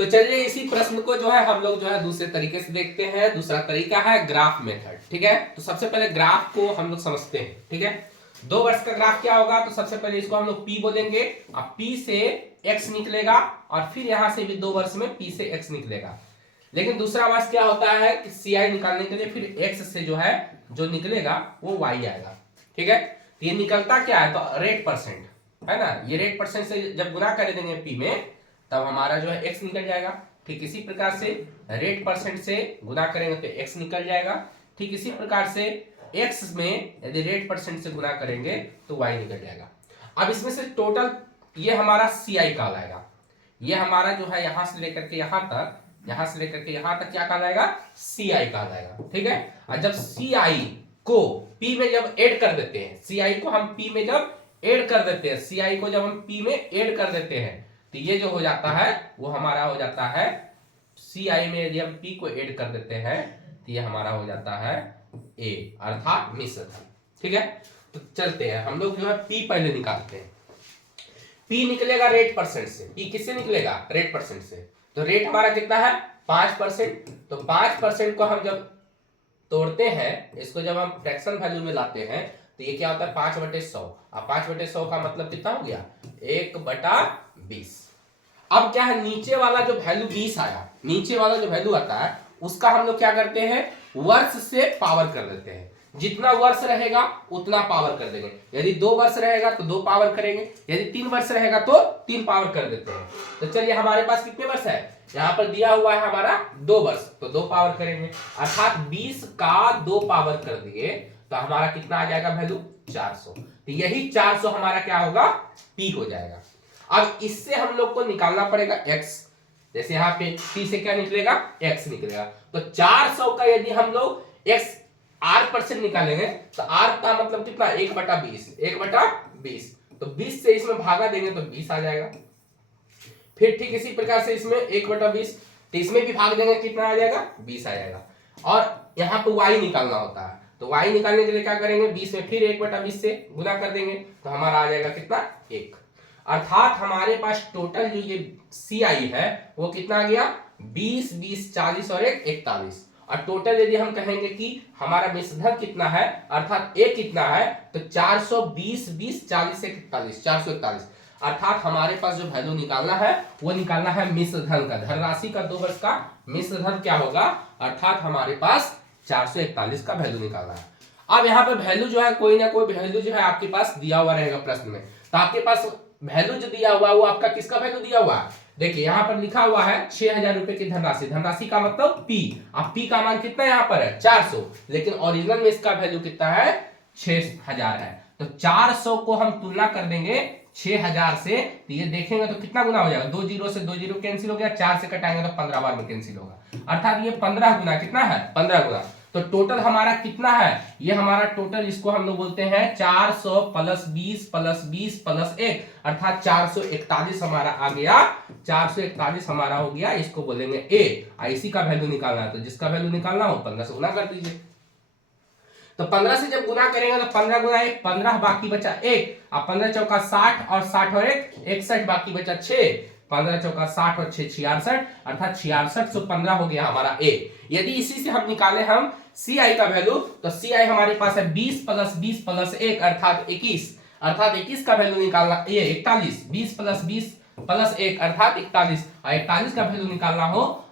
तो चलिए इसी प्रश्न को जो है हम लोग जो है दूसरे तरीके से देखते हैं। दूसरा तरीका है ग्राफ मेथड, ठीक है। तो सबसे पहले ग्राफ को हम लोग समझते हैं, ठीक है। 2 वर्ष का ग्राफ क्या होगा, तो सबसे पहले इसको हम लोग पी बोलेंगे, अब पी से एक्स निकलेगा और फिर यहां से भी 2 वर्ष में पी से एक्स निकलेगा। लेकिन दूसरा वर्ष क्या होता है कि सी आई निकालने के लिए फिर एक्स से जो है जो निकलेगा वो वाई आएगा, ठीक है। तो ये निकलता क्या है, तो रेट परसेंट है ना, ये रेट परसेंट से जब गुना कर देंगे पी में तब हमारा जो है एक्स निकल जाएगा। ठीक इसी प्रकार से रेट परसेंट से गुना करेंगे तो एक्स निकल जाएगा। ठीक इसी प्रकार से एक्स में यदि रेट परसेंट से गुना करेंगे तो वाई निकल जाएगा। अब इसमें से टोटल ये हमारा सी आई कहलाएगा, ये हमारा जो है यहां से लेकर के यहां तक, यहां से लेकर के यहां तक क्या कहलाएगा, सी आई कहलाएगा, ठीक है। और जब सी आई को पी में जब ऐड कर देते हैं, सी आई को हम पी में जब ऐड कर देते हैं, सी आई को जब हम पी में ऐड कर देते हैं तो ये जो हो जाता है वो हमारा हो जाता है सी आई में यदि हम पी को ऐड कर देते हैं तो ये हमारा हो जाता है ए अर्थात मिश्र धन, ठीक है। तो चलते हैं हम लोग जो है पी पहले निकालते हैं। पी निकलेगा रेट परसेंट से, पी किससे निकलेगा, रेट परसेंट से। तो रेट हमारा कितना है 5%, तो 5% को हम जब तोड़ते हैं, इसको जब हम फ्रैक्शन वैल्यू में लाते हैं तो ये क्या होता है 5/100। अब 5/100 का मतलब कितना हो गया 1/20। अब क्या है नीचे वाला जो वैल्यू 20 आया, नीचे वाला जो वैल्यू आता है उसका हम लोग क्या करते हैं वर्ष से पावर कर देते हैं। जितना वर्ष रहेगा उतना पावर कर देंगे। यदि 2 वर्ष रहेगा तो 2 पावर करेंगे, यदि 3 वर्ष रहेगा तो 3 पावर कर देते हैं। तो चलिए हमारे पास कितने वर्ष है, यहाँ पर दिया हुआ है हमारा 2 वर्ष, तो 2 पावर करेंगे अर्थात 20 का 2 पावर कर दिए तो हमारा कितना आ जाएगा वैल्यू 400। तो यही 400 हमारा क्या होगा पी हो जाएगा। अब इससे हम लोग को निकालना पड़ेगा x, जैसे यहाँ पे p से क्या निकलेगा x निकलेगा। तो 400 का यदि हम लोग x r% निकालेंगे तो r का मतलब कितना 1/20, 1/20। तो 20 से इसमें भागा देंगे तो 20 आ जाएगा। फिर ठीक इसी प्रकार से इसमें 1/20, तो इसमें भी भाग देंगे कितना आ जाएगा 20 आ जाएगा। और यहाँ पे y निकालना होता है, तो y निकालने के लिए क्या करेंगे 20 में फिर 1/20 से गुना कर देंगे तो हमारा आ जाएगा कितना 1। अर्थात हमारे पास टोटल जो ये सी आई है वो कितना आ गया 20, 20, 40 और 1 41। और टोटल यदि हम कहेंगे कि हमारा मिश्रधन कितना है अर्थात ए कितना है तो 420, 20, 40 से 41, 441। अर्थात हमारे पास जो वैल्यू निकालना है वो निकालना है मिश्रधन का, धनराशि का 2 वर्ष का मिश्रधन क्या होगा अर्थात हमारे पास 441 का वैल्यू निकालना है। अब यहाँ पे वैल्यू जो है कोई ना कोई वैल्यू जो है आपके पास दिया हुआ रहेगा प्रश्न में, तो आपके पास वैल्यू जो दिया हुआ है वो आपका किसका वैल्यू दिया हुआ है, देखिए यहाँ पर लिखा हुआ है 6000 रुपए की धनराशि, धनराशि का मतलब पी। अब पी का मान कितना यहाँ पर है 400, लेकिन ओरिजिनल में इसका वैल्यू कितना है 6000 है। तो 400 को हम तुलना कर देंगे 6000 से, तो ये देखेंगे तो कितना गुना हो जाएगा, 2 जीरो से 2 जीरो कैंसिल हो गया, 4 से कटाएंगे तो 15 बार में कैंसिल होगा, अर्थात ये 15 गुना कितना है 15 गुना। तो टोटल हमारा कितना है, ये हमारा टोटल इसको हम लोग बोलते हैं 400 प्लस 20 प्लस 20 प्लस 1 अर्थात 441 हमारा आ गया, 441 हमारा हो गया, इसको बोलेंगे ए। इसी का वैल्यू निकालना है, तो जिसका वैल्यू निकालना हो 15 से गुना कर दीजिए। तो 15 से जब गुना करेंगे तो 15 गुना 1 15, बाकी बचा 1। अब 15 चौका 60 और 60 और 1 61, बाकी बचा 6। 15 चौका 60 और 6 66 अर्थात 66 से 15 हो गया हमारा ए। यदि इसी से हम निकाले हम सी आई का वैल्यू, तो सी आई हमारे पास है 20 प्लस 20 प्लस 1 अर्थात 21, अर्थात 21 का वैल्यू निकालना ये 41, 20 प्लस 20 प्लस 1 अर्थात 41, और 41 का वैल्यू निकालना हो